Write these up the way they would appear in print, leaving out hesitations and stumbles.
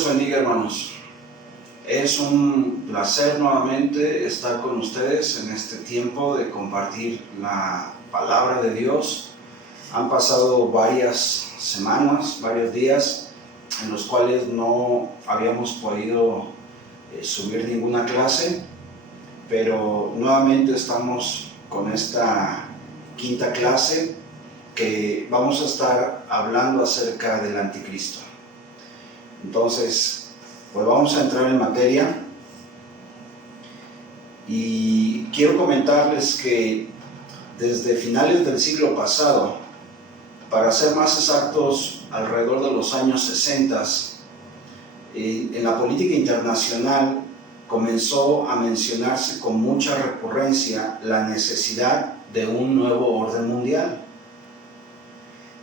les bendiga, hermanos. Es un placer nuevamente estar con ustedes en este tiempo de compartir la palabra de Dios. Han pasado varias semanas, varios días en los cuales no habíamos podido subir ninguna clase, pero nuevamente estamos con esta quinta clase que vamos a estar hablando acerca del anticristo. Entonces, pues vamos a entrar en materia y quiero comentarles que desde finales del siglo pasado, para ser más exactos, alrededor de los años 60, en la política internacional comenzó a mencionarse con mucha recurrencia la necesidad de un nuevo orden mundial.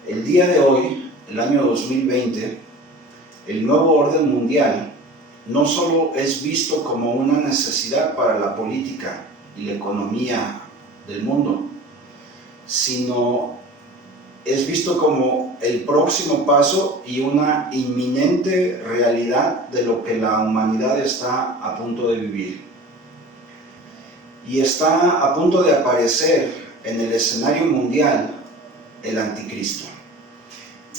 El día de hoy, el año 2020, el nuevo orden mundial no solo es visto como una necesidad para la política y la economía del mundo, sino es visto como el próximo paso y una inminente realidad de lo que la humanidad está a punto de vivir. Y está a punto de aparecer en el escenario mundial el anticristo.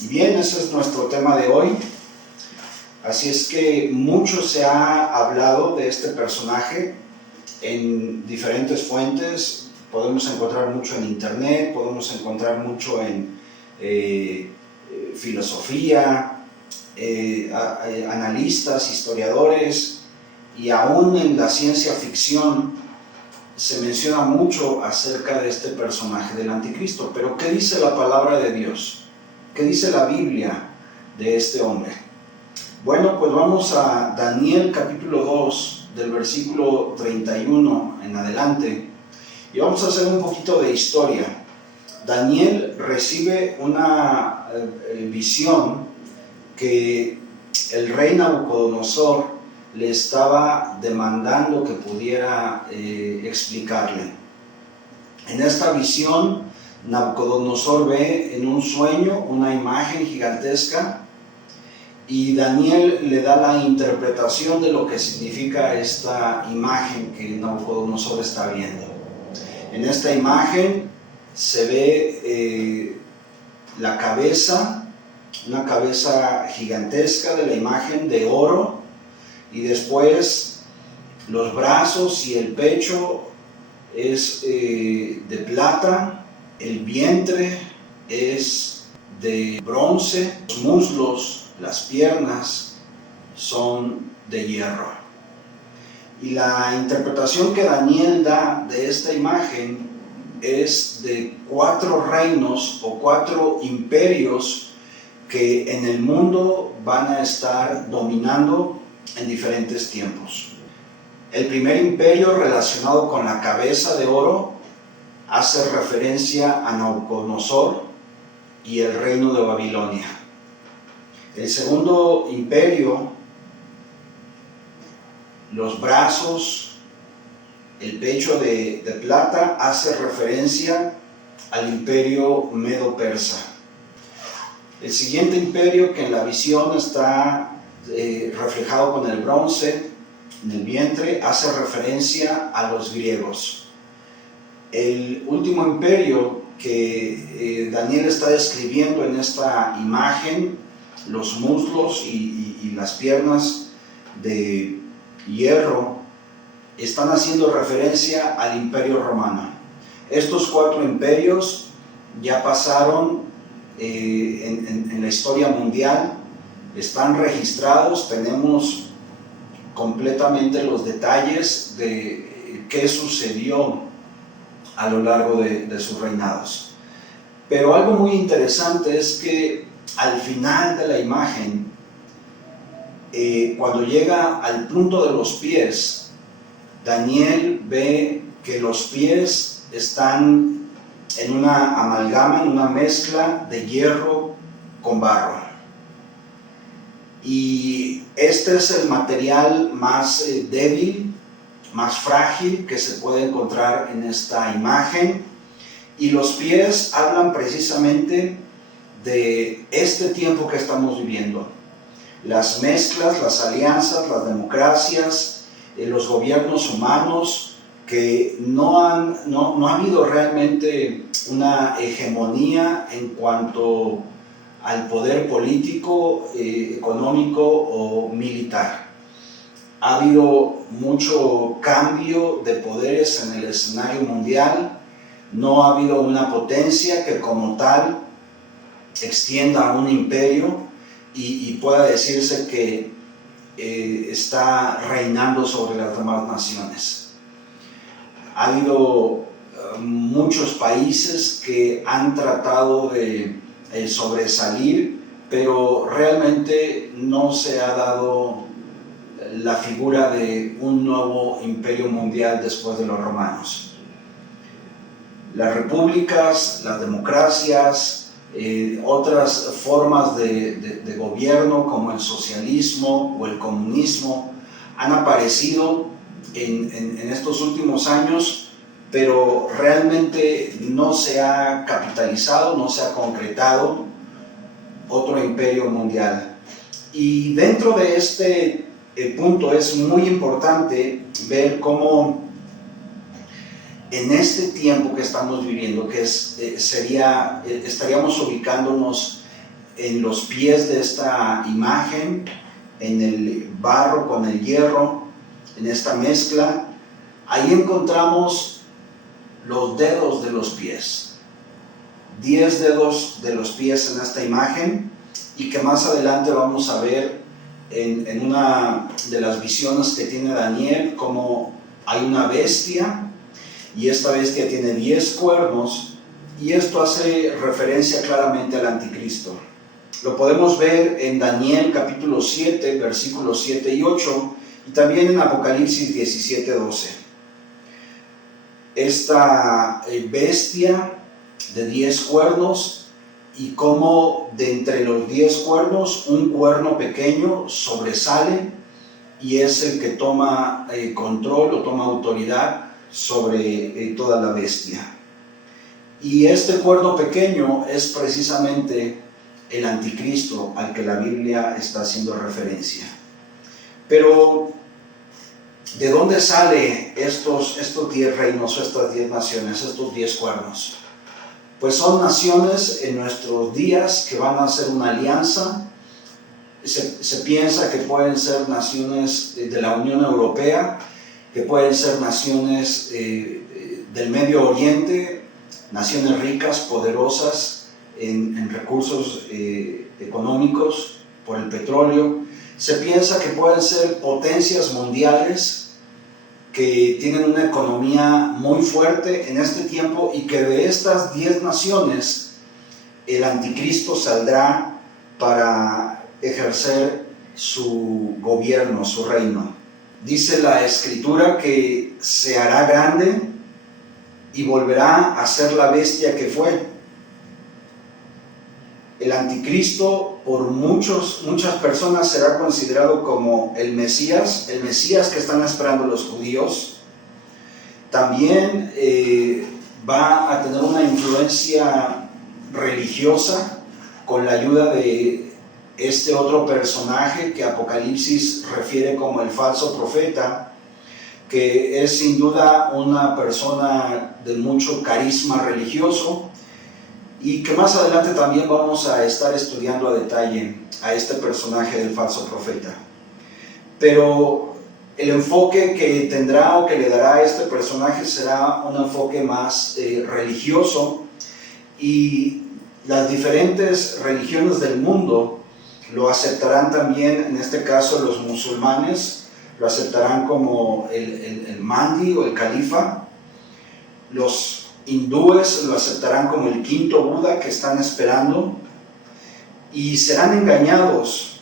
Y bien, ese es nuestro tema de hoy. Así es que mucho se ha hablado de este personaje en diferentes fuentes. Podemos encontrar mucho en internet, podemos encontrar mucho en filosofía, analistas, historiadores, y aún en la ciencia ficción se menciona mucho acerca de este personaje del anticristo. Pero ¿qué dice la palabra de Dios? ¿Qué dice la Biblia de este hombre? Bueno, pues vamos a Daniel capítulo 2, del versículo 31 en adelante, y vamos a hacer un poquito de historia. Daniel recibe una visión que el rey Nabucodonosor le estaba demandando que pudiera explicarle. En esta visión, Nabucodonosor ve en un sueño una imagen gigantesca, y Daniel le da la interpretación de lo que significa esta imagen que Nabucodonosor está viendo. En esta imagen se ve la cabeza, una cabeza gigantesca de la imagen de oro, y después los brazos y el pecho es de plata, el vientre es de bronce, los muslos, las piernas son de hierro. Y la interpretación que Daniel da de esta imagen es de 4 reinos o 4 imperios que en el mundo van a estar dominando en diferentes tiempos. El primer imperio, relacionado con la cabeza de oro, hace referencia a Nabucodonosor y el reino de Babilonia. El segundo imperio, los brazos, el pecho de plata, hace referencia al imperio medo-persa. El siguiente imperio, que en la visión está reflejado con el bronce en el vientre, hace referencia a los griegos. El último imperio que Daniel está describiendo en esta imagen, los muslos y las piernas de hierro, están haciendo referencia al imperio romano. Estos 4 imperios ya pasaron en la historia mundial, están registrados, tenemos completamente los detalles de qué sucedió a lo largo de sus reinados. Pero algo muy interesante es que al final de la imagen, cuando llega al punto de los pies, Daniel ve que los pies están en una amalgama, en una mezcla de hierro con barro. Y este es el material más débil, más frágil que se puede encontrar en esta imagen. Y los pies hablan precisamente de este tiempo que estamos viviendo. las mezclas, las alianzas, las democracias, los gobiernos humanos, que no ha habido realmente una hegemonía en cuanto al poder político, económico o militar. Ha habido mucho cambio de poderes en el escenario mundial, no ha habido una potencia que como tal extienda un imperio y pueda decirse que está reinando sobre las demás naciones. Ha habido muchos países que han tratado de sobresalir, pero realmente no se ha dado la figura de un nuevo imperio mundial después de los romanos. Las repúblicas, las democracias, otras formas de gobierno como el socialismo o el comunismo han aparecido en estos últimos años, pero realmente no se ha capitalizado, no se ha concretado otro imperio mundial. Y dentro de este punto es muy importante ver cómo en este tiempo que estamos viviendo, que estaríamos ubicándonos en los pies de esta imagen, en el barro con el hierro, en esta mezcla, ahí encontramos los dedos de los pies, 10 dedos de los pies en esta imagen, y que más adelante vamos a ver en una de las visiones que tiene Daniel, como hay una bestia, y esta bestia tiene 10 cuernos, y esto hace referencia claramente al anticristo. Lo podemos ver en Daniel capítulo 7, versículos 7 y 8, y también en Apocalipsis 17, 12. Esta bestia de 10 cuernos, y cómo de entre los 10 cuernos un cuerno pequeño sobresale y es el que toma control o toma autoridad sobre toda la bestia. Y este cuerno pequeño es precisamente el anticristo al que la Biblia está haciendo referencia. Pero ¿de dónde sale estos 10 reinos o estas 10 naciones, estos 10 cuernos? Pues son naciones en nuestros días que van a hacer una alianza. Se piensa que pueden ser naciones de la Unión Europea, que pueden ser naciones del Medio Oriente, naciones ricas, poderosas en recursos económicos por el petróleo. Se piensa que pueden ser potencias mundiales que tienen una economía muy fuerte en este tiempo, y que de estas 10 naciones el anticristo saldrá para ejercer su gobierno, su reino. Dice la Escritura que se hará grande y volverá a ser la bestia que fue. El anticristo por muchas personas será considerado como el Mesías que están esperando los judíos. También va a tener una influencia religiosa con la ayuda de este otro personaje que Apocalipsis refiere como el falso profeta, que es sin duda una persona de mucho carisma religioso, y que más adelante también vamos a estar estudiando a detalle a este personaje del falso profeta. Pero el enfoque que tendrá o que le dará a este personaje será un enfoque más religioso, y las diferentes religiones del mundo lo aceptarán también. En este caso los musulmanes lo aceptarán como el Mahdi o el califa. Los hindúes lo aceptarán como el quinto Buda que están esperando, y serán engañados.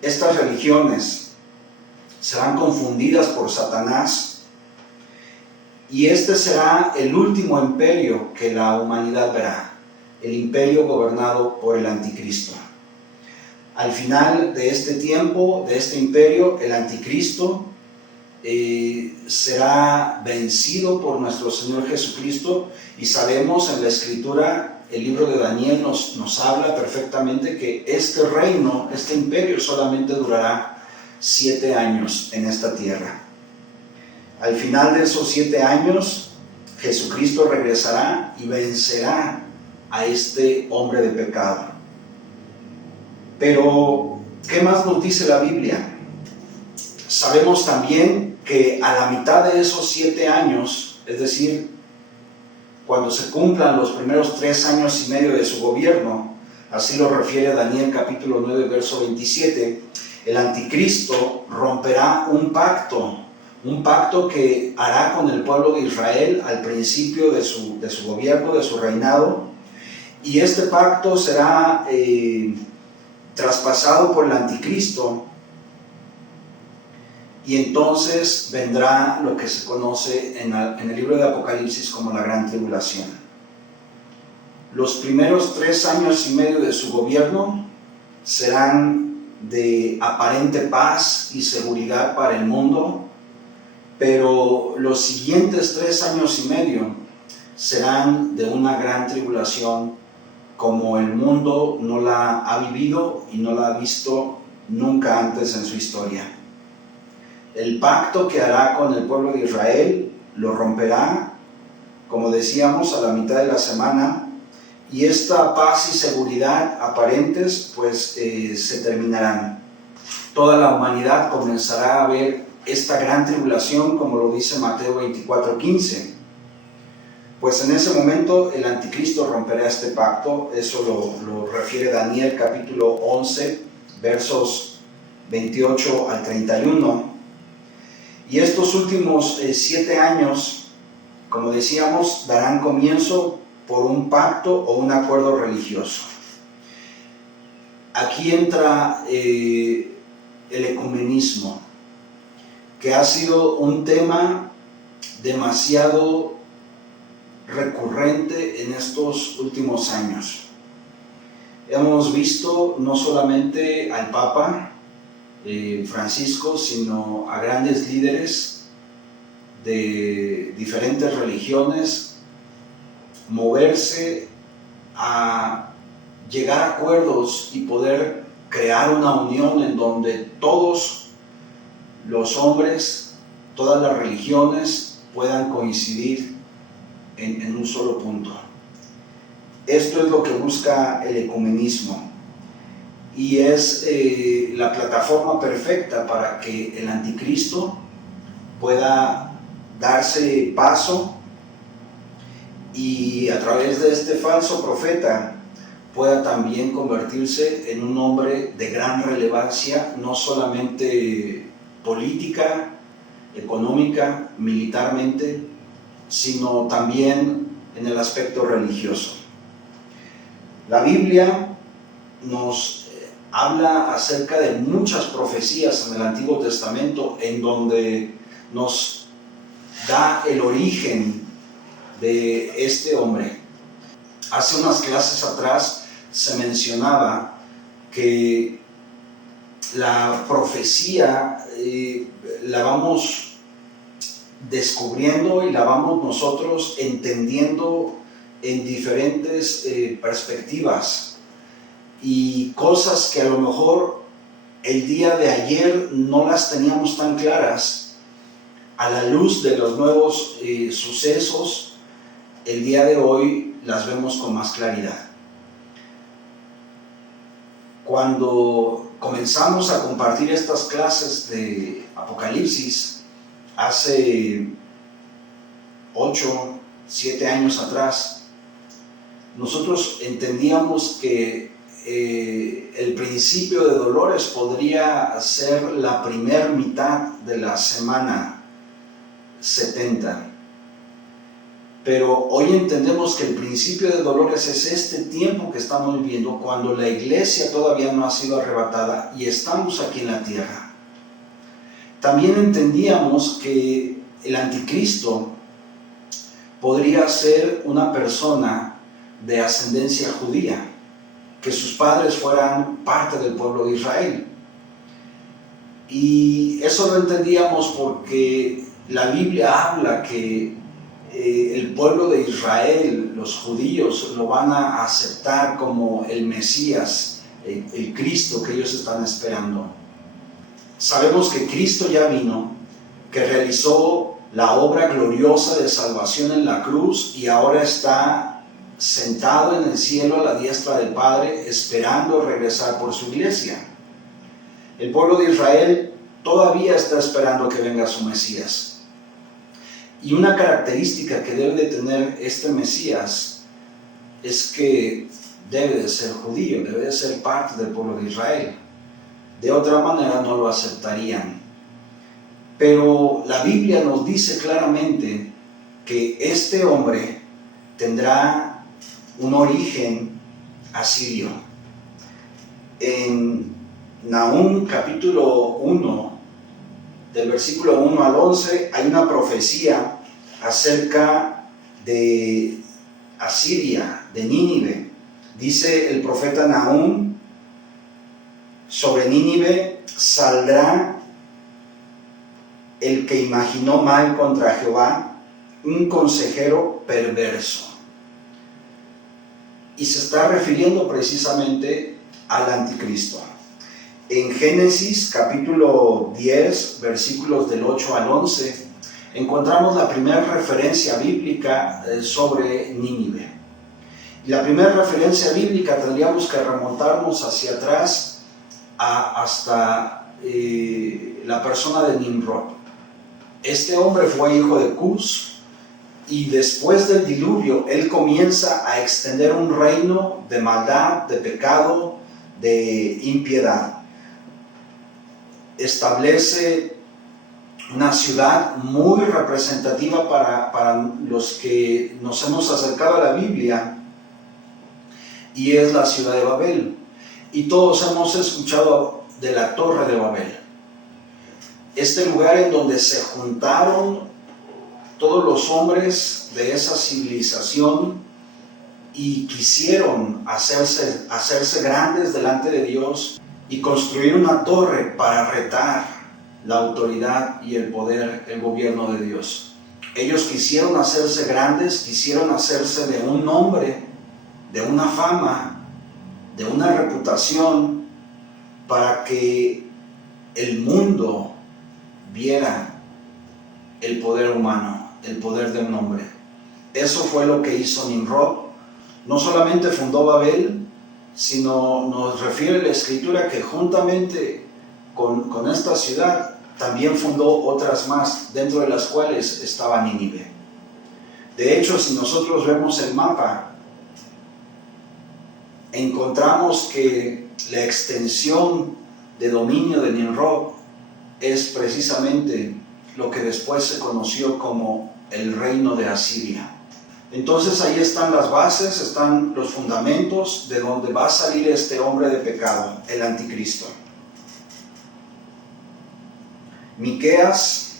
Estas religiones serán confundidas por Satanás, y este será el último imperio que la humanidad verá, el imperio gobernado por el anticristo. Al final de este tiempo, de este imperio, el anticristo será vencido por nuestro Señor Jesucristo, y sabemos en la Escritura el libro de Daniel nos habla perfectamente que este reino, este imperio solamente durará 7 años en esta tierra. Al final de esos 7 años, Jesucristo regresará y vencerá a este hombre de pecado. Pero, ¿qué más nos dice la Biblia? Sabemos también que a la mitad de esos 7 años, es decir, cuando se cumplan los primeros 3 años y medio de su gobierno, así lo refiere Daniel capítulo 9, verso 27, el anticristo romperá un pacto que hará con el pueblo de Israel al principio de su gobierno, de su reinado, y este pacto será traspasado por el anticristo, y entonces vendrá lo que se conoce en el libro de Apocalipsis como la Gran Tribulación. Los primeros 3 años y medio de su gobierno serán de aparente paz y seguridad para el mundo, pero los siguientes 3 años y medio serán de una gran tribulación como el mundo no la ha vivido y no la ha visto nunca antes en su historia. El pacto que hará con el pueblo de Israel lo romperá, como decíamos, a la mitad de la semana, y esta paz y seguridad aparentes pues se terminarán. Toda la humanidad comenzará a ver esta gran tribulación, como lo dice Mateo 24:15. Pues en ese momento el anticristo romperá este pacto. Eso lo refiere Daniel capítulo 11, versos 28 al 31. Y estos últimos 7 años, como decíamos, darán comienzo por un pacto o un acuerdo religioso. Aquí entra el ecumenismo, que ha sido un tema demasiado recurrente en estos últimos años. Hemos visto no solamente al Papa Francisco, sino a grandes líderes de diferentes religiones moverse a llegar a acuerdos y poder crear una unión en donde todos los hombres, todas las religiones puedan coincidir en un solo punto. Esto es lo que busca el ecumenismo. Y es la plataforma perfecta para que el anticristo pueda darse paso y a través de este falso profeta pueda también convertirse en un hombre de gran relevancia, no solamente política, económica, militarmente, sino también en el aspecto religioso. La Biblia nos habla acerca de muchas profecías en el Antiguo Testamento en donde nos da el origen de este hombre. Hace unas clases atrás se mencionaba que la profecía la vamos descubriendo y la vamos nosotros entendiendo en diferentes perspectivas. Y cosas que a lo mejor el día de ayer no las teníamos tan claras, a la luz de los nuevos sucesos, el día de hoy las vemos con más claridad. Cuando comenzamos a compartir estas clases de Apocalipsis, hace 8, 7 años atrás, nosotros entendíamos que el principio de dolores podría ser la primer mitad de la semana 70. Pero hoy entendemos que el principio de dolores es este tiempo que estamos viviendo cuando la iglesia todavía no ha sido arrebatada y estamos aquí en la tierra. También entendíamos que el anticristo podría ser una persona de ascendencia judía, que sus padres fueran parte del pueblo de Israel. Y eso lo entendíamos porque la Biblia habla que el pueblo de Israel, los judíos, lo van a aceptar como el Mesías, el Cristo que ellos están esperando. Sabemos que Cristo ya vino, que realizó la obra gloriosa de salvación en la cruz y ahora está sentado en el cielo a la diestra del Padre, esperando regresar por su iglesia. El pueblo de Israel todavía está esperando que venga su Mesías. Y una característica que debe de tener este Mesías es que debe de ser judío, debe de ser parte del pueblo de Israel. De otra manera no lo aceptarían. Pero la Biblia nos dice claramente que este hombre tendrá un origen asirio. En Nahum capítulo 1, del versículo 1 al 11, hay una profecía acerca de Asiria, de Nínive. Dice el profeta Nahum: sobre Nínive saldrá el que imaginó mal contra Jehová, un consejero perverso. Y se está refiriendo precisamente al anticristo. En Génesis capítulo 10, versículos del 8 al 11, encontramos la primera referencia bíblica sobre Nínive. Y la primera referencia bíblica tendríamos que remontarnos hacia atrás hasta la persona de Nimrod. Este hombre fue hijo de Cus, y después del diluvio él comienza a extender un reino de maldad, de pecado, de impiedad. Establece una ciudad muy representativa para los que nos hemos acercado a la Biblia, y es la ciudad de Babel. Y todos hemos escuchado de la Torre de Babel. Este lugar en donde se juntaron todos los hombres de esa civilización y quisieron hacerse grandes delante de Dios y construir una torre para retar la autoridad y el poder, el gobierno de Dios. Ellos quisieron hacerse grandes, quisieron hacerse de un nombre, de una fama, de una reputación, para que el mundo viera el poder humano, el poder de un hombre. Eso fue lo que hizo Nimrod. No solamente fundó Babel, sino nos refiere la Escritura que juntamente con esta ciudad también fundó otras más, dentro de las cuales estaba Nínive. De hecho, si nosotros vemos el mapa, encontramos que la extensión de dominio de Nimrod es precisamente lo que después se conoció como el reino de Asiria. Entonces ahí están las bases, están los fundamentos de donde va a salir este hombre de pecado, el anticristo. Miqueas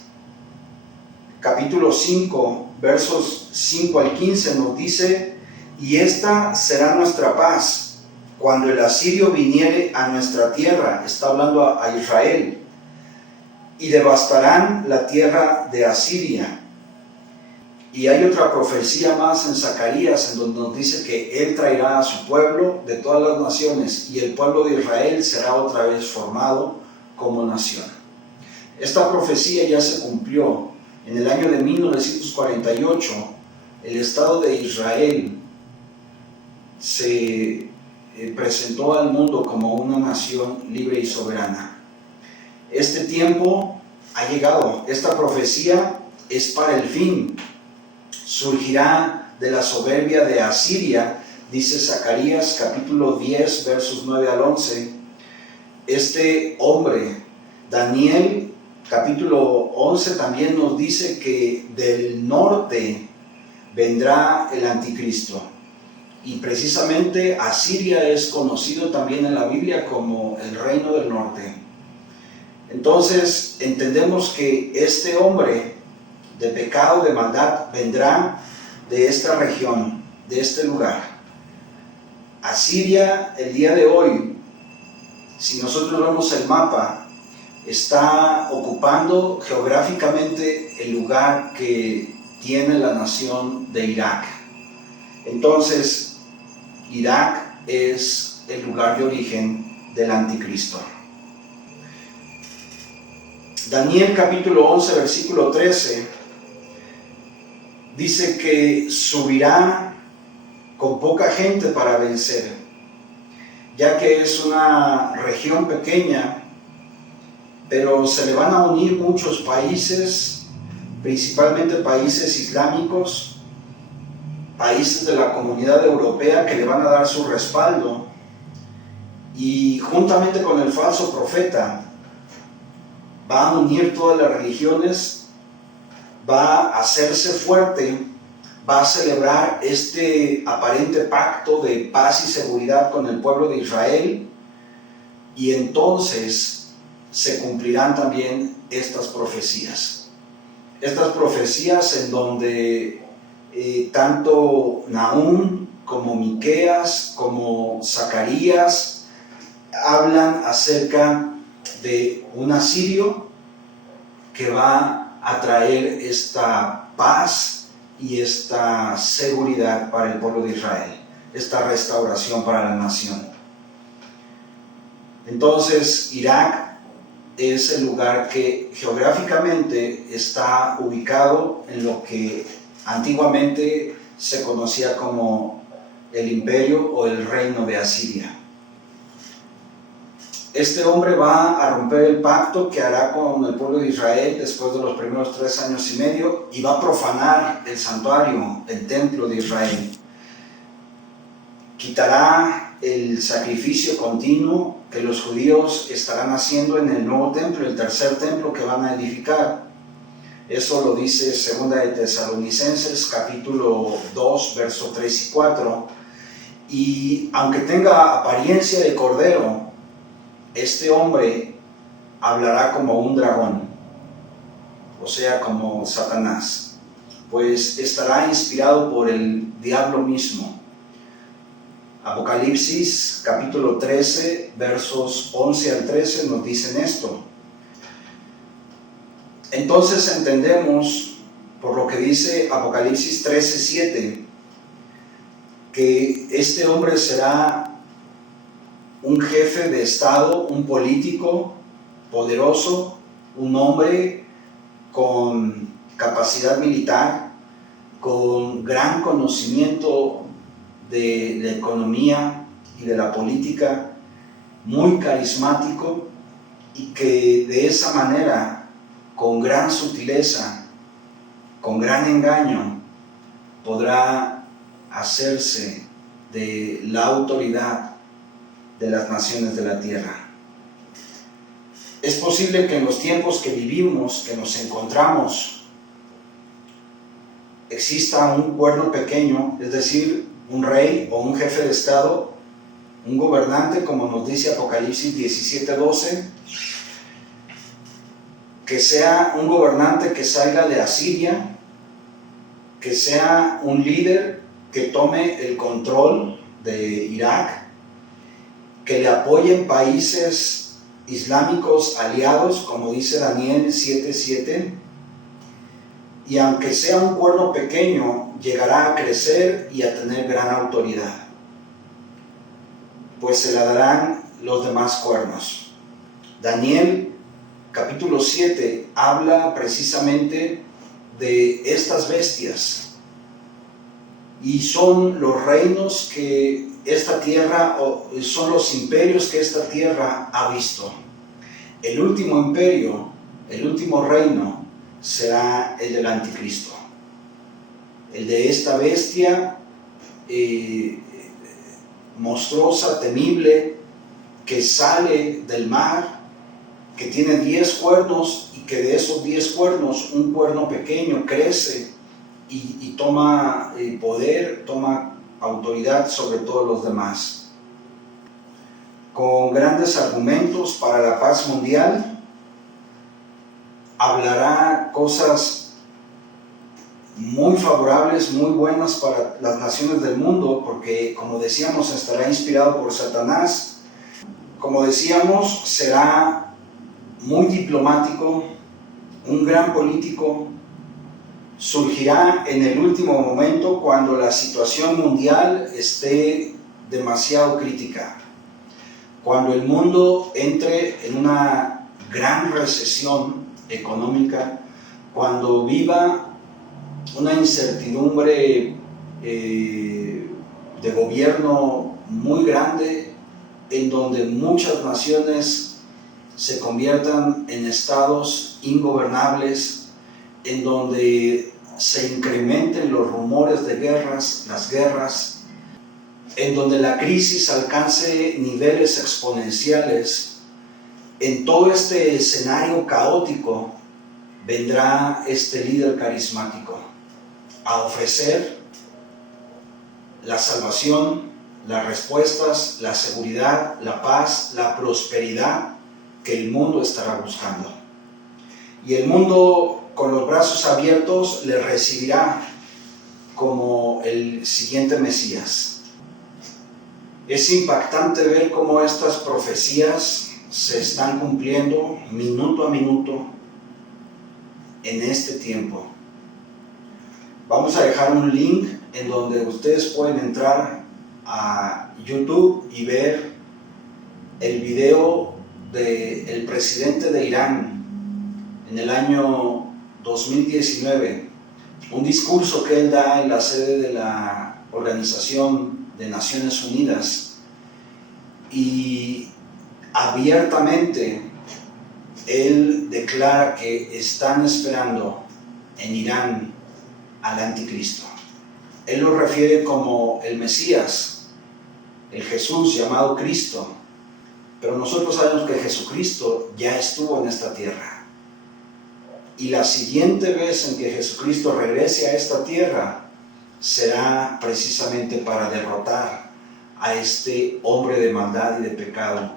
capítulo 5, versos 5 al 15 nos dice: y esta será nuestra paz cuando el asirio viniere a nuestra tierra, está hablando a Israel, y devastarán la tierra de Asiria. Y hay otra profecía más en Zacarías, en donde nos dice que Él traerá a su pueblo de todas las naciones, y el pueblo de Israel será otra vez formado como nación. Esta profecía ya se cumplió. En el año de 1948, el Estado de Israel se presentó al mundo como una nación libre y soberana. Este tiempo ha llegado. Esta profecía es para el fin. Surgirá de la soberbia de Asiria, dice Zacarías capítulo 10, versos 9 al 11. Este hombre, Daniel capítulo 11, también nos dice que del norte vendrá el anticristo. Y precisamente Asiria es conocido también en la Biblia como el reino del norte. Entonces entendemos que este hombre de pecado, de maldad, vendrá de esta región, de este lugar. Asiria, el día de hoy, si nosotros vemos el mapa, está ocupando geográficamente el lugar que tiene la nación de Irak. Entonces, Irak es el lugar de origen del anticristo. Daniel capítulo 11, versículo 13, dice que subirá con poca gente para vencer, ya que es una región pequeña, pero se le van a unir muchos países, principalmente países islámicos, países de la comunidad europea que le van a dar su respaldo, y juntamente con el falso profeta va a unir todas las religiones, va a hacerse fuerte, va a celebrar este aparente pacto de paz y seguridad con el pueblo de Israel, y entonces se cumplirán también estas profecías. Estas profecías en donde tanto Nahum como Miqueas como Zacarías hablan acerca de un asirio que va a traer esta paz y esta seguridad para el pueblo de Israel, esta restauración para la nación. Entonces, Irak es el lugar que geográficamente está ubicado en lo que antiguamente se conocía como el imperio o el reino de Asiria. Este hombre va a romper el pacto que hará con el pueblo de Israel después de los primeros 3 años y medio, y va a profanar el santuario, el templo de Israel. Quitará el sacrificio continuo que los judíos estarán haciendo en el nuevo templo, el tercer templo que van a edificar. Eso lo dice 2 de Tesalonicenses capítulo 2, versos 3 y 4. Y aunque tenga apariencia de cordero, este hombre hablará como un dragón, o sea, como Satanás, pues estará inspirado por el diablo mismo. Apocalipsis capítulo 13, versos 11 al 13 nos dicen esto. Entonces entendemos, por lo que dice Apocalipsis 13, 7, que este hombre será un jefe de Estado, un político poderoso, un hombre con capacidad militar, con gran conocimiento de la economía y de la política, muy carismático, y que de esa manera, con gran sutileza, con gran engaño, podrá hacerse de la autoridad de las naciones de la tierra. Es posible que en los tiempos que vivimos, que nos encontramos, exista un cuerno pequeño, es decir, un rey o un jefe de Estado, un gobernante, como nos dice Apocalipsis 17:12, que sea un gobernante que salga de Asiria, que sea un líder que tome el control de Irak, que le apoyen países islámicos aliados, como dice Daniel 7:7, y aunque sea un cuerno pequeño, llegará a crecer y a tener gran autoridad, pues se le darán los demás cuernos. Daniel capítulo 7 habla precisamente de estas bestias, y son los reinos que esta tierra, o son los imperios que esta tierra ha visto. El último imperio, el último reino, será el del anticristo, el de esta bestia monstruosa, temible, que sale del mar, que tiene 10 cuernos, y que de esos 10 cuernos un cuerno pequeño crece y toma poder, toma autoridad sobre todos los demás. Con grandes argumentos para la paz mundial, hablará cosas muy favorables, muy buenas para las naciones del mundo, porque, como decíamos, estará inspirado por Satanás. Como decíamos, será muy diplomático, un gran político, surgirá en el último momento cuando la situación mundial esté demasiado crítica, cuando el mundo entre en una gran recesión económica, cuando viva una incertidumbre de gobierno muy grande, en donde muchas naciones se conviertan en estados ingobernables, en donde se incrementen los rumores de guerras, las guerras, en donde la crisis alcance niveles exponenciales. En todo este escenario caótico vendrá este líder carismático a ofrecer la salvación, las respuestas, la seguridad, la paz, la prosperidad que el mundo estará buscando. Y el mundo, con los brazos abiertos, le recibirá como el siguiente Mesías. Es impactante ver cómo estas profecías se están cumpliendo minuto a minuto en este tiempo. Vamos a dejar un link en donde ustedes pueden entrar a YouTube y ver el video del presidente de Irán en el año 2019, un discurso que él da en la sede de la Organización de Naciones Unidas, y abiertamente él declara que están esperando en Irán al anticristo. Él lo refiere como el Mesías, el Jesús llamado Cristo, pero nosotros sabemos que Jesucristo ya estuvo en esta tierra. Y la siguiente vez en que Jesucristo regrese a esta tierra será precisamente para derrotar a este hombre de maldad y de pecado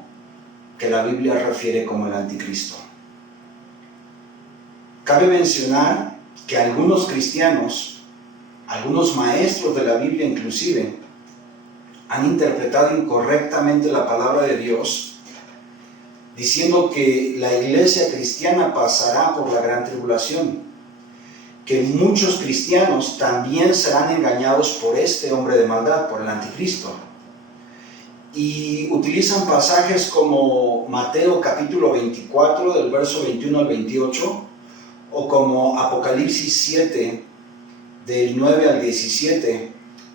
que la Biblia refiere como el anticristo. Cabe mencionar que algunos cristianos, algunos maestros de la Biblia inclusive, han interpretado incorrectamente la palabra de Dios, diciendo que la iglesia cristiana pasará por la gran tribulación, que muchos cristianos también serán engañados por este hombre de maldad, por el anticristo. Y utilizan pasajes como Mateo capítulo 24, del verso 21 al 28, o como Apocalipsis 7, del 9 al 17,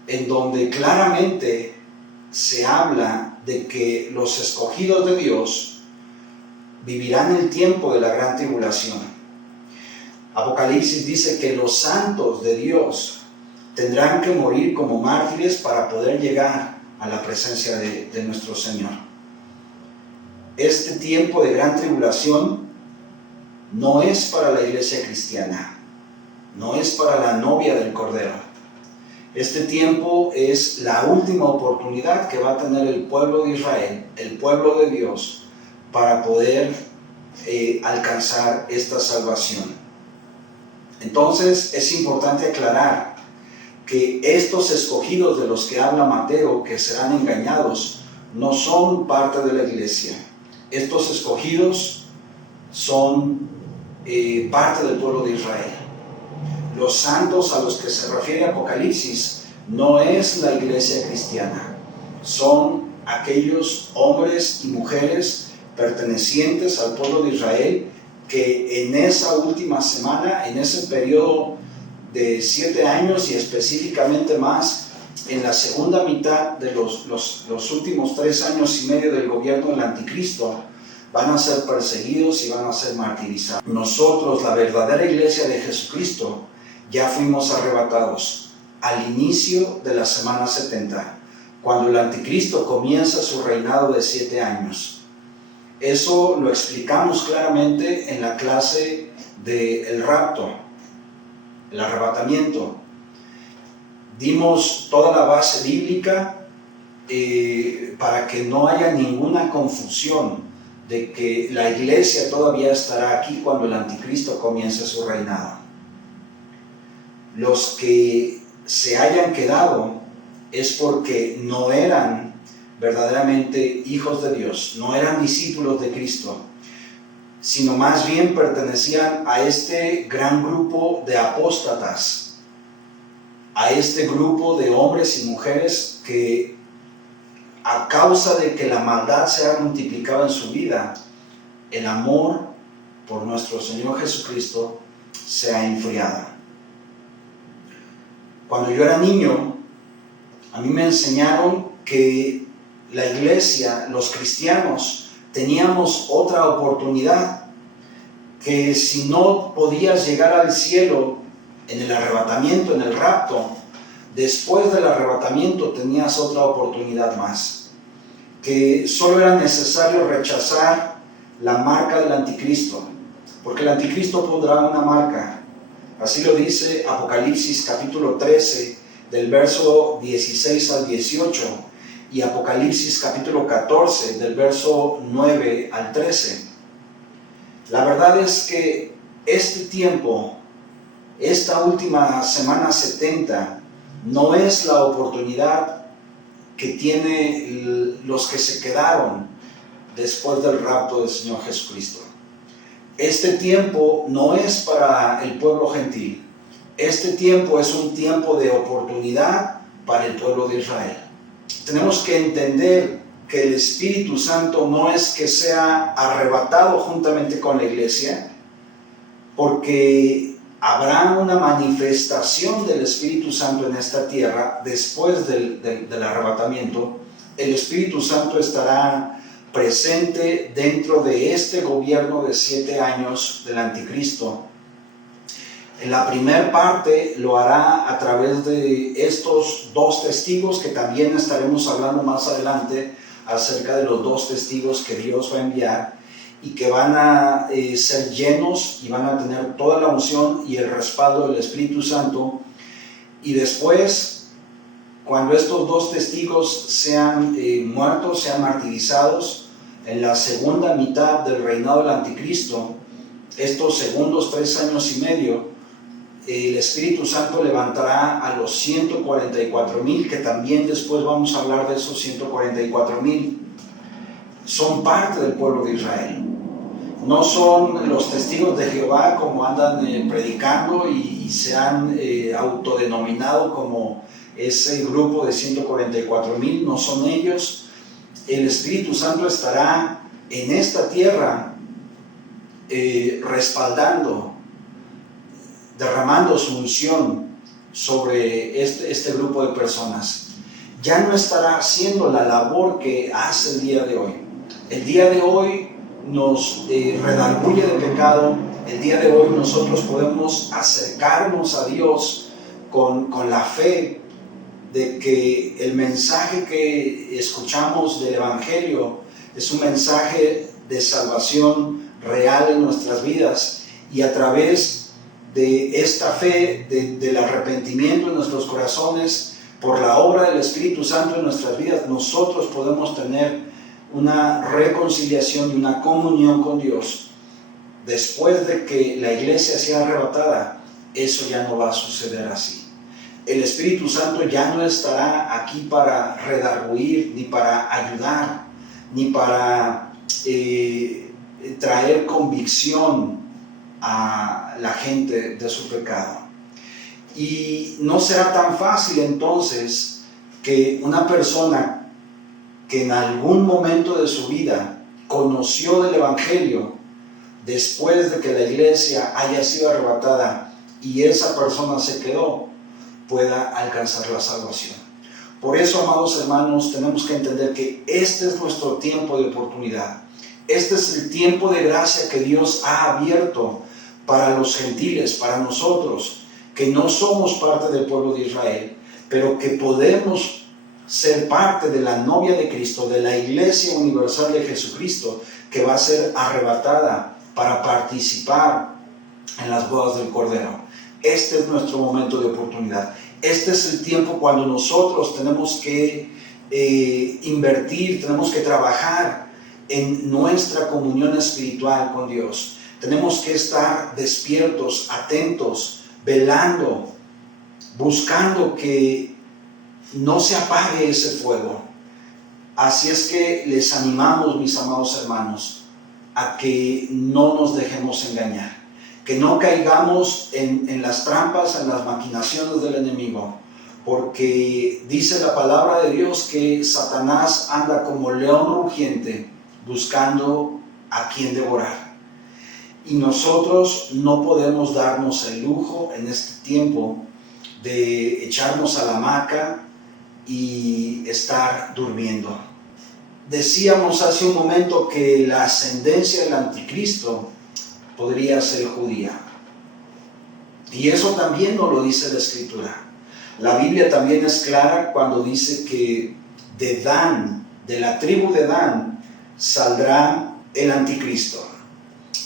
en donde claramente se habla de que los escogidos de Dios vivirán el tiempo de la gran tribulación. Apocalipsis dice que los santos de Dios tendrán que morir como mártires para poder llegar a la presencia de nuestro Señor. Este tiempo de gran tribulación no es para la iglesia cristiana, no es para la novia del Cordero. Este tiempo es la última oportunidad que va a tener el pueblo de Israel, el pueblo de Dios, para poder alcanzar esta salvación. Entonces es importante aclarar que estos escogidos de los que habla Mateo, que serán engañados, no son parte de la iglesia. Estos escogidos son parte del pueblo de Israel. Los santos a los que se refiere Apocalipsis no es la iglesia cristiana, son aquellos hombres y mujeres pertenecientes al pueblo de Israel que en esa última semana, en ese periodo de 7 años y específicamente más en la segunda mitad de los últimos 3 años y medio del gobierno del anticristo, van a ser perseguidos y van a ser martirizados. Nosotros, la verdadera iglesia de Jesucristo, ya fuimos arrebatados al inicio de la semana 70, cuando el anticristo comienza su reinado de 7 años. Eso lo explicamos claramente en la clase del rapto, el arrebatamiento. Dimos toda la base bíblica para que no haya ninguna confusión de que la iglesia todavía estará aquí cuando el anticristo comience su reinado. Los que se hayan quedado es porque no eran verdaderamente hijos de Dios, no eran discípulos de Cristo. sino más bien pertenecían a este gran grupo de apóstatas, a este grupo de hombres y mujeres que, a causa de que la maldad se ha multiplicado en su vida, el amor por nuestro Señor Jesucristo se ha enfriado. Cuando yo era niño, a mí me enseñaron que la iglesia, los cristianos, teníamos otra oportunidad, que si no podías llegar al cielo en el arrebatamiento, en el rapto, después del arrebatamiento tenías otra oportunidad más, que solo era necesario rechazar la marca del anticristo, porque el anticristo pondrá una marca. Así lo dice Apocalipsis capítulo 13, del verso 16 al 18, y Apocalipsis capítulo 14, del verso 9 al 13. La verdad es que este tiempo, esta última semana 70, no es la oportunidad que tienen los que se quedaron después del rapto del Señor Jesucristo. Este tiempo no es para el pueblo gentil. Este tiempo es un tiempo de oportunidad para el pueblo de Israel. Tenemos que entender que el Espíritu Santo no es que sea arrebatado juntamente con la iglesia, porque habrá una manifestación del Espíritu Santo en esta tierra después del arrebatamiento. El Espíritu Santo estará presente dentro de este gobierno de 7 años del anticristo. En la primera parte lo hará a través de estos 2 testigos, que también estaremos hablando más adelante acerca de los 2 testigos que Dios va a enviar y que van a ser llenos y van a tener toda la unción y el respaldo del Espíritu Santo. Y después, cuando estos 2 testigos sean muertos, sean martirizados, en la segunda mitad del reinado del anticristo, estos segundos 3 años y medio, el Espíritu Santo levantará a los 144,000, que también después vamos a hablar de esos 144,000. Son parte del pueblo de Israel. No son los testigos de Jehová como andan predicando y se han autodenominado como ese grupo de 144,000. No son ellos. El Espíritu Santo estará en esta tierra respaldando, derramando su unción sobre este grupo de personas. Ya no estará haciendo la labor que hace el día de hoy. El día de hoy nos redarguye de pecado. El día de hoy nosotros podemos acercarnos a Dios con la fe de que el mensaje que escuchamos del Evangelio es un mensaje de salvación real en nuestras vidas, y a través de esta fe, del arrepentimiento en nuestros corazones, por la obra del Espíritu Santo en nuestras vidas, nosotros podemos tener una reconciliación y una comunión con Dios. Después de que la iglesia sea arrebatada, eso ya no va a suceder así. El Espíritu Santo ya no estará aquí para redarguir, ni para ayudar, ni para traer convicción a la gente de su pecado. Y no será tan fácil entonces que una persona que en algún momento de su vida conoció del Evangelio, después de que la iglesia haya sido arrebatada y esa persona se quedó, pueda alcanzar la salvación. Por eso, amados hermanos, tenemos que entender que este es nuestro tiempo de oportunidad. Este es el tiempo de gracia que Dios ha abierto para los gentiles, para nosotros, que no somos parte del pueblo de Israel, pero que podemos ser parte de la novia de Cristo, de la iglesia universal de Jesucristo, que va a ser arrebatada para participar en las bodas del Cordero. Este es nuestro momento de oportunidad. Este es el tiempo cuando nosotros tenemos que invertir, tenemos que trabajar en nuestra comunión espiritual con Dios. Tenemos que estar despiertos, atentos, velando, buscando que no se apague ese fuego. Así es que les animamos, mis amados hermanos, a que no nos dejemos engañar, que no caigamos en las trampas, en las maquinaciones del enemigo, porque dice la palabra de Dios que Satanás anda como león rugiente buscando a quien devorar. Y nosotros no podemos darnos el lujo en este tiempo de echarnos a la hamaca y estar durmiendo. Decíamos hace un momento que la ascendencia del anticristo podría ser judía. Y eso también nos lo dice la Escritura. La Biblia también es clara cuando dice que de Dan, de la tribu de Dan, saldrá el anticristo.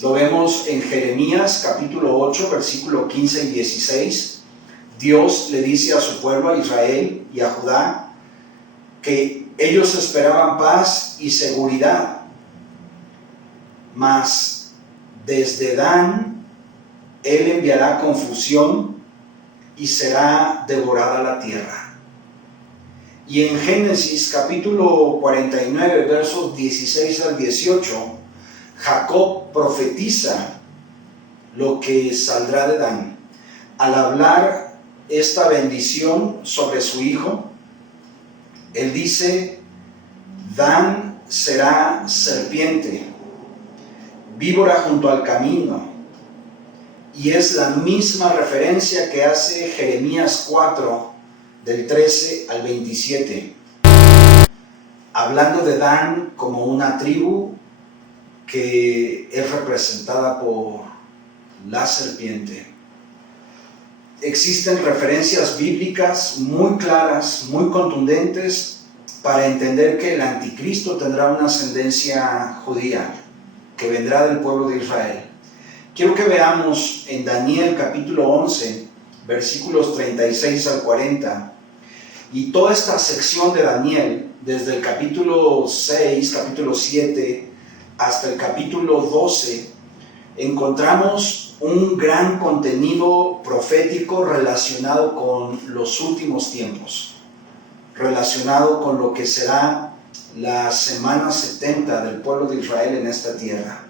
Lo vemos en Jeremías capítulo 8, versículo 15 y 16. Dios le dice a su pueblo, a Israel y a Judá, que ellos esperaban paz y seguridad, mas desde Dan Él enviará confusión y será devorada la tierra. Y en Génesis capítulo 49, versos 16 al 18, Jacob profetiza lo que saldrá de Dan. Al hablar esta bendición sobre su hijo, él dice: Dan será serpiente, víbora junto al camino. Y es la misma referencia que hace Jeremías 4, del 13 al 27, hablando de Dan como una tribu que es representada por la serpiente. Existen referencias bíblicas muy claras, muy contundentes, para entender que el anticristo tendrá una ascendencia judía, que vendrá del pueblo de Israel. Quiero que veamos en Daniel capítulo 11, versículos 36 al 40, y toda esta sección de Daniel, desde el capítulo 6, capítulo 7, hasta el capítulo 12, encontramos un gran contenido profético relacionado con los últimos tiempos, relacionado con lo que será la semana 70 del pueblo de Israel en esta tierra.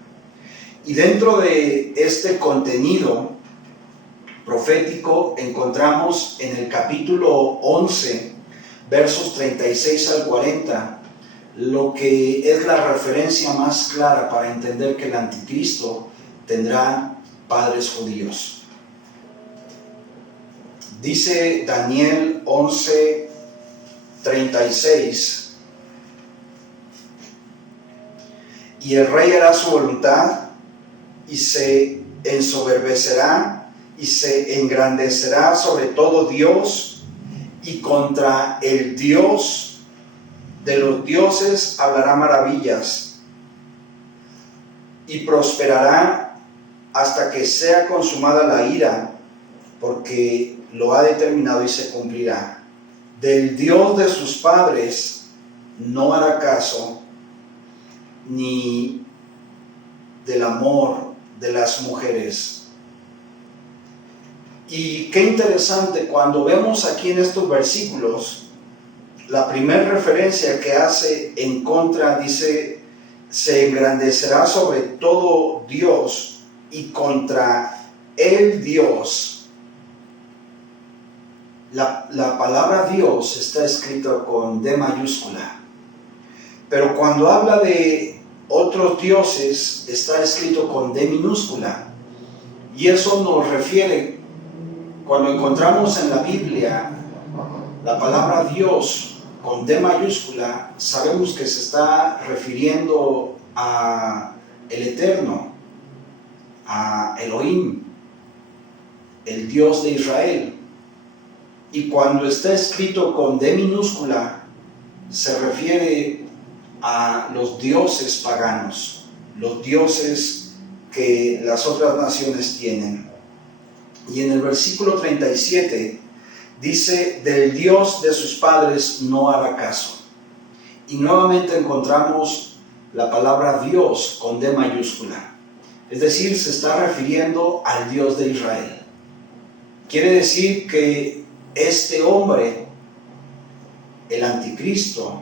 Y dentro de este contenido profético encontramos en el capítulo 11, versos 36 al 40, lo que es la referencia más clara para entender que el anticristo tendrá padres judíos. Dice Daniel 11, 36: y el rey hará su voluntad y se ensoberbecerá y se engrandecerá sobre todo Dios, y contra el Dios de los dioses hablará maravillas, y prosperará hasta que sea consumada la ira, porque lo ha determinado y se cumplirá. Del Dios de sus padres no hará caso, ni del amor de las mujeres. Y qué interesante, cuando vemos aquí en estos versículos, la primera referencia que hace en contra, dice: se engrandecerá sobre todo Dios, y contra el Dios. La palabra Dios está escrita con D mayúscula, pero cuando habla de otros dioses está escrito con D minúscula, y eso nos refiere, cuando encontramos en la Biblia la palabra Dios con D mayúscula, sabemos que se está refiriendo a el Eterno, a Elohim, el Dios de Israel. Y cuando está escrito con D minúscula, se refiere a los dioses paganos, los dioses que las otras naciones tienen. Y en el versículo 37 dice: del Dios de sus padres no hará caso. Y nuevamente encontramos la palabra Dios con D mayúscula. Es decir, se está refiriendo al Dios de Israel. Quiere decir que este hombre, el anticristo,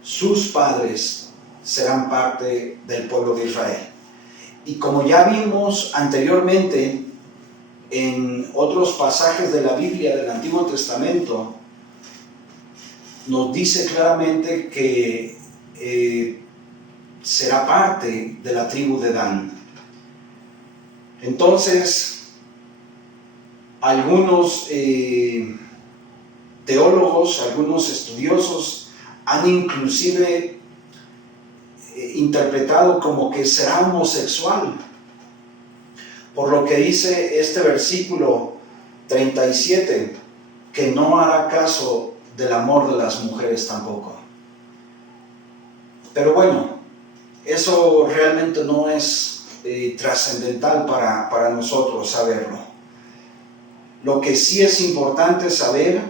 sus padres serán parte del pueblo de Israel. Y como ya vimos anteriormente en otros pasajes de la Biblia del Antiguo Testamento, nos dice claramente que será parte de la tribu de Dan. Entonces, algunos teólogos, algunos estudiosos han inclusive interpretado como que será homosexual, por lo que dice este versículo 37, que no hará caso del amor de las mujeres tampoco. Pero bueno, eso realmente no es trascendental para nosotros saberlo. Lo que sí es importante saber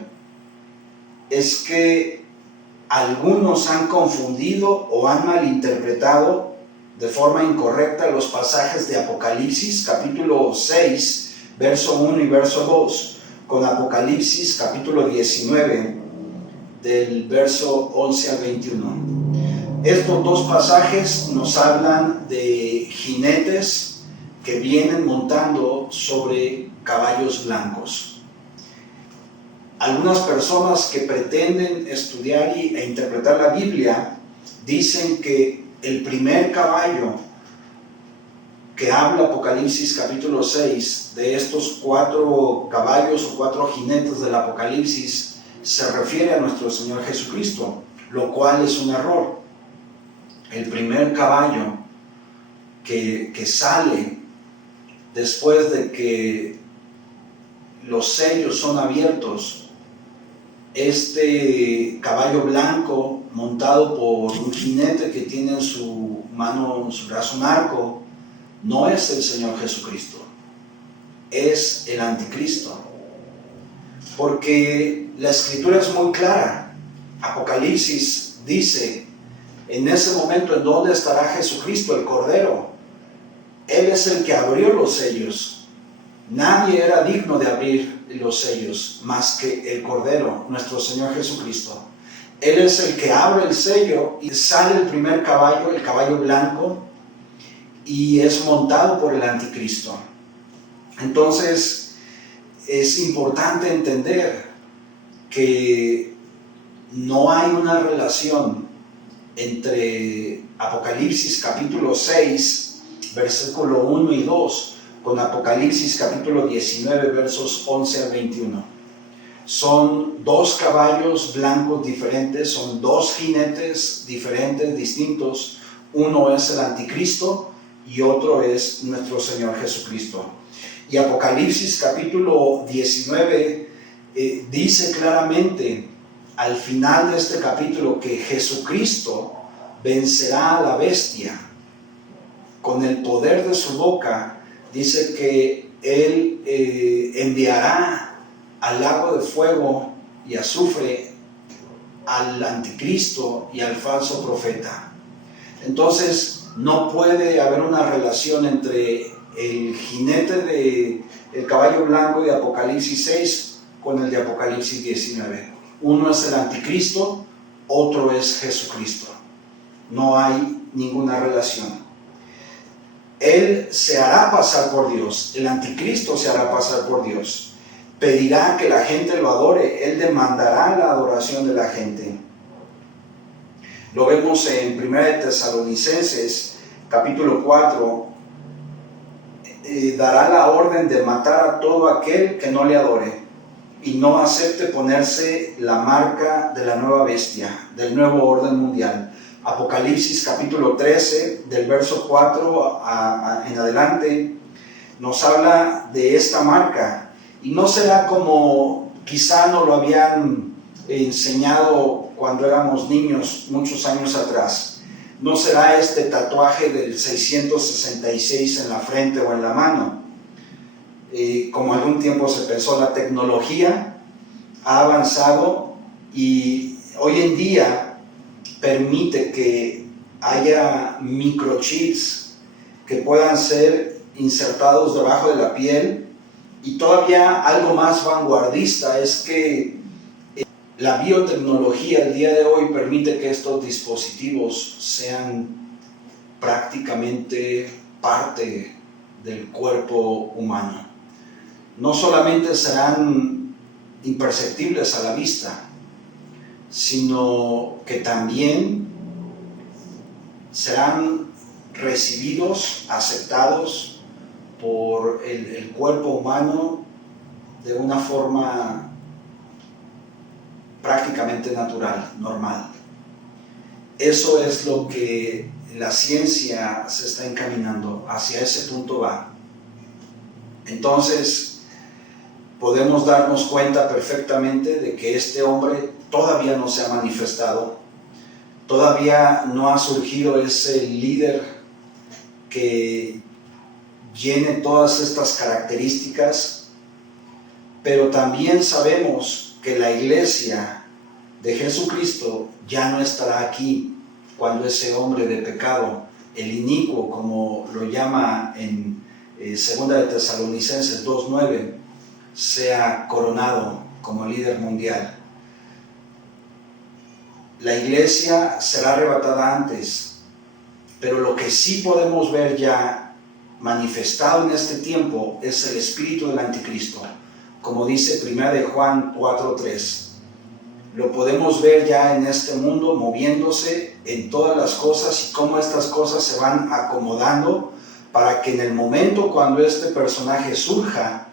es que algunos han confundido o han malinterpretado de forma incorrecta los pasajes de Apocalipsis capítulo 6, verso 1 y verso 2, con Apocalipsis capítulo 19, del verso 11 al 21. Estos dos pasajes nos hablan de jinetes que vienen montando sobre caballos blancos. Algunas personas que pretenden estudiar e interpretar la Biblia dicen que el primer caballo que habla Apocalipsis capítulo 6, de estos 4 caballos o 4 jinetes del Apocalipsis, se refiere a nuestro Señor Jesucristo, lo cual es un error. El primer caballo que sale después de que los sellos son abiertos, este caballo blanco montado por un jinete que tiene en su mano, en su brazo un arco, no es el Señor Jesucristo, es el anticristo. Porque la escritura es muy clara. Apocalipsis dice, en ese momento, ¿en dónde estará Jesucristo, el Cordero? Él es el que abrió los sellos. Nadie era digno de abrir los sellos más que el Cordero, nuestro Señor Jesucristo. Él es el que abre el sello y sale el primer caballo, el caballo blanco, y es montado por el anticristo. Entonces, es importante entender que no hay una relación entre Apocalipsis capítulo 6, versículo 1 y 2, con Apocalipsis capítulo 19, versos 11 al 21. Son 2 caballos blancos diferentes, son 2 jinetes diferentes, distintos. Uno es el anticristo y otro es nuestro Señor Jesucristo. Y Apocalipsis capítulo 19 dice claramente al final de este capítulo que Jesucristo vencerá a la bestia con el poder de su boca. Dice que Él enviará al lago de fuego y azufre al anticristo y al falso profeta. Entonces no puede haber una relación entre el jinete del caballo blanco de Apocalipsis 6 con el de Apocalipsis 19. Uno es el anticristo, otro es Jesucristo. No hay ninguna relación. Él se hará pasar por Dios, el anticristo se hará pasar por Dios, pedirá que la gente lo adore, él demandará la adoración de la gente. Lo vemos en 1 Tesalonicenses capítulo 4, dará la orden de matar a todo aquel que no le adore y no acepte ponerse la marca de la nueva bestia, del nuevo orden mundial. Apocalipsis capítulo 13, del verso 4 en adelante, nos habla de esta marca. Y no será como quizá nos lo habían enseñado cuando éramos niños muchos años atrás. No será este tatuaje del 666 en la frente o en la mano. Como algún tiempo se pensó, la tecnología ha avanzado y hoy en día permite que haya microchips que puedan ser insertados debajo de la piel, y todavía algo más vanguardista es que La biotecnología el día de hoy permite que estos dispositivos sean prácticamente parte del cuerpo humano. No solamente serán imperceptibles a la vista, sino que también serán recibidos, aceptados por el cuerpo humano de una forma prácticamente natural, normal. Eso es lo que la ciencia se está encaminando, hacia ese punto va. Entonces, podemos darnos cuenta perfectamente de que este hombre todavía no se ha manifestado, todavía no ha surgido ese líder que llene todas estas características, pero también sabemos que la iglesia de Jesucristo ya no estará aquí cuando ese hombre de pecado, el inicuo, como lo llama en 2 de Tesalonicenses 2:9, sea coronado como líder mundial. La iglesia será arrebatada antes, pero lo que sí podemos ver ya manifestado en este tiempo es el espíritu del anticristo, como dice 1 de Juan 4:3. Lo podemos ver ya en este mundo moviéndose en todas las cosas y cómo estas cosas se van acomodando para que en el momento cuando este personaje surja,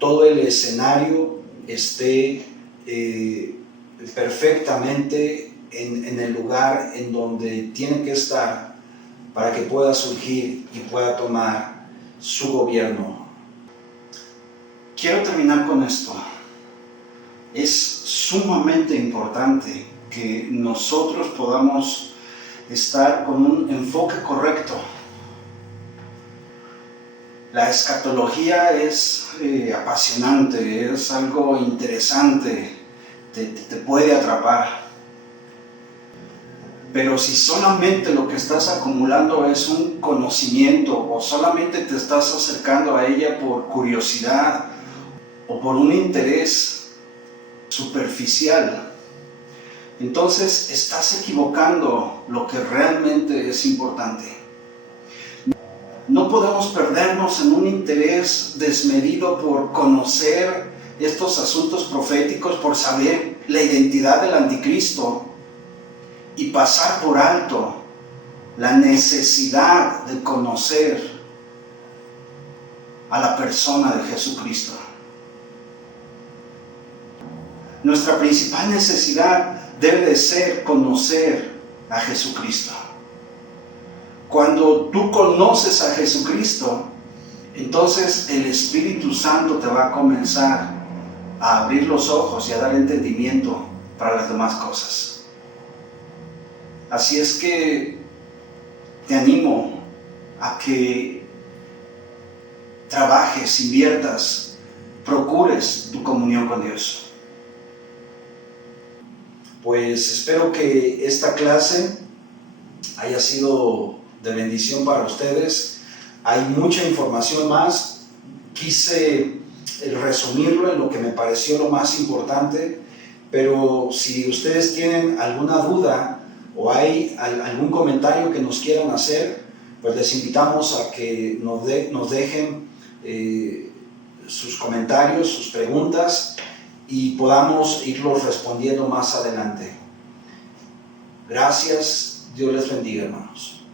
todo el escenario esté perfectamente en el lugar en donde tiene que estar para que pueda surgir y pueda tomar su gobierno. Quiero terminar con esto. Es sumamente importante que nosotros podamos estar con un enfoque correcto. La escatología es apasionante, es algo interesante, te puede atrapar. Pero si solamente lo que estás acumulando es un conocimiento o solamente te estás acercando a ella por curiosidad o por un interés superficial, entonces estás equivocando lo que realmente es importante. No podemos perdernos en un interés desmedido por conocer estos asuntos proféticos, por saber la identidad del anticristo y pasar por alto la necesidad de conocer a la persona de Jesucristo. Nuestra principal necesidad debe de ser conocer a Jesucristo. Cuando tú conoces a Jesucristo, entonces el Espíritu Santo te va a comenzar a abrir los ojos y a dar entendimiento para las demás cosas. Así es que te animo a que trabajes, inviertas, procures tu comunión con Dios. Pues espero que esta clase haya sido de bendición para ustedes. Hay mucha información más. Quise resumirlo en lo que me pareció lo más importante, pero si ustedes tienen alguna duda o hay algún comentario que nos quieran hacer, pues les invitamos a que nos dejen sus comentarios, sus preguntas, y podamos irlos respondiendo más adelante. Gracias, Dios les bendiga, hermanos.